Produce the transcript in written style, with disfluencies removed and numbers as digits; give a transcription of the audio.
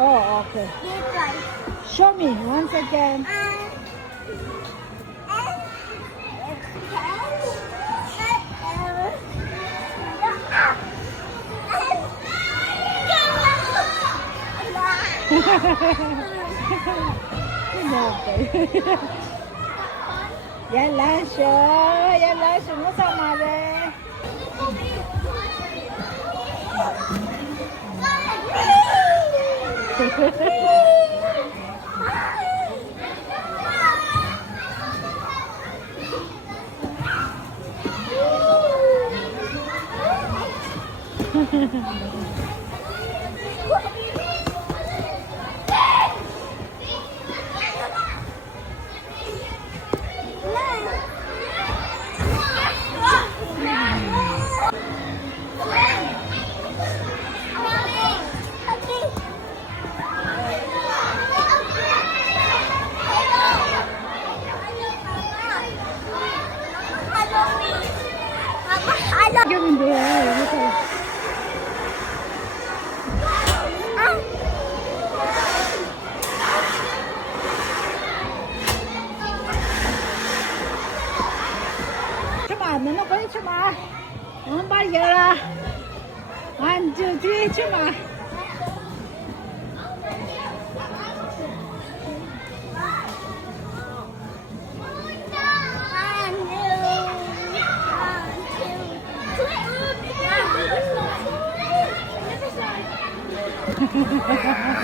Oh, okay. Show me once again. Yan lang siya. Yan lang siya. Masama rin. Ganun din. Cuma, nana ko yung cuma. Ang barriera. 1, 2, 3, cuma. Ha ha ha ha.